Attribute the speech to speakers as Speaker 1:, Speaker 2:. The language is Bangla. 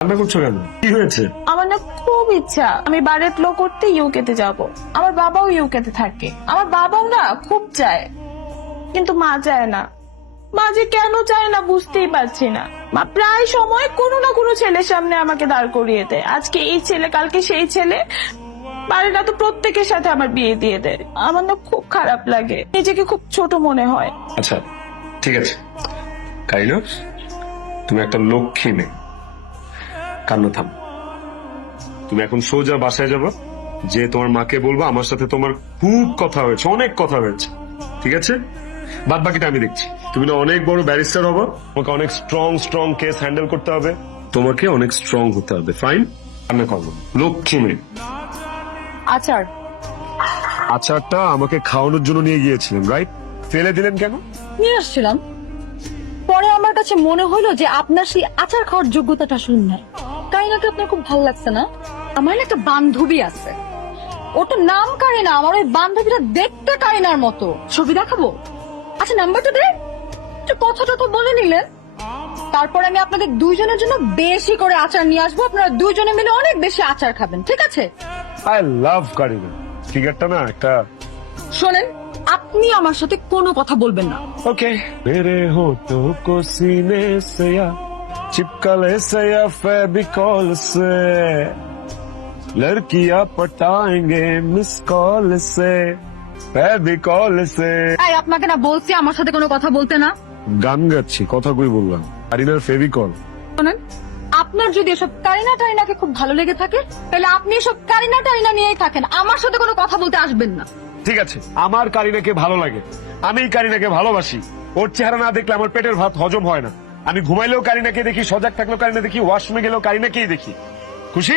Speaker 1: কান্না করছ কেন? কি হয়েছে?
Speaker 2: আমার না খুব ইচ্ছা। আমি বারেট লো করতে ইউকেতে যাব। আমার বাবাও ইউকেতে থাকে। আমার বাবাও না খুব চায়। কিন্তু মা চায় না। মা যে কেন চায় না বুঝতেই পারছি না। মা প্রায় সময় কোনো না কোনো ছেলের সামনে আমাকে দাঁড় করিয়ে দেয়। আজকে এই ছেলে কালকে সেই ছেলে। বাড়িটা তো প্রত্যেকের সাথে আমার বিয়ে দিয়ে দেয়। আমার না খুব খারাপ লাগে। নিজেকে খুব ছোট মনে হয়।
Speaker 1: আচ্ছা ঠিক আছে। কাইলো তুমি একটা লক্ষ্মী মেয়ে। কান্না থাম। তুমি এখন সোজা বাসায় যাব যে তোমার মাকে বলব আমার সাথে তোমার খুব কথা হয়েছে অনেক কথা হয়েছে। ঠিক আছে? বাদ বাকিটা আমি দেখছি। তুমি না অনেক বড় ব্যারিস্টার হব তোমাকে অনেক স্ট্রং স্ট্রং কেস হ্যান্ডেল করতে হবে। তোমাকে অনেক স্ট্রং হতে হবে ফাইন কান্না করব। লক্ষ্মী মেয়ে।
Speaker 3: আচার।
Speaker 1: আচারটা আমাকে খাওয়ানোর জন্য নিয়ে গিয়েছিলেন রাইট ফেলে দিলেন কেন?
Speaker 3: নিয়ে আসছিলাম। পরে আমার কাছে মনে হলো যে আপনার সেই আচার খাওয়ার যোগ্যতাটা শূন্য কারিনাকে আপনার খুব ভালো লাগছে না? আমার একটা বান্ধবী আছে। নাম কারিনা আমার ওই বান্ধবীটা দেখতে কারিনার মতো। ছবি দেখাবো? আচ্ছা নাম্বারটা দে। বলে নিলেন। তারপর আমি আপনাদের দুইজনের জন্য বেশি করে আচার নিয়ে আসব। আপনারা দুইজনে মিলে অনেক বেশি আচার খাবেন ঠিক আছে?
Speaker 1: আই লাভ কারিনা ফিগারটা না একটা
Speaker 3: শোনেন আপনি আমার সাথে কোনো কথা বলবেন না।
Speaker 1: ওকে মেরে হো তো কো সিনে সেয়া। चिपका ले से या फेविकॉल से लड़कियां पटाएंगे मिस कॉल से फेविकॉल से
Speaker 3: এই আপনাকে না বলছি আমার সাথে কোনো কথা বলতে না
Speaker 1: গান গাচ্ছি কথা কই বললাম কারিনার ফেভিকল
Speaker 3: শোনেন আপনার যদি এসব কারিনা টারিনাকে খুব ভালো লেগে থাকে তাহলে আপনি এসব কারিনা টারিনা নিয়েই থাকেন আমার সাথে কোনো কথা বলতে আসবেন না
Speaker 1: ঠিক আছে আমার কারিনাকে ভালো লাগে আমি কারিনাকে ভালোবাসি ওর চেহারা না দেখলে আমার পেটের ভাত হজম হয় না আমি ঘুমাইলেও কারিনাকে দেখি? সজাগ থাকলেও কারিনা দেখি? ওয়াশরুমে গেলেও কারিনাকেই দেখি? খুশি?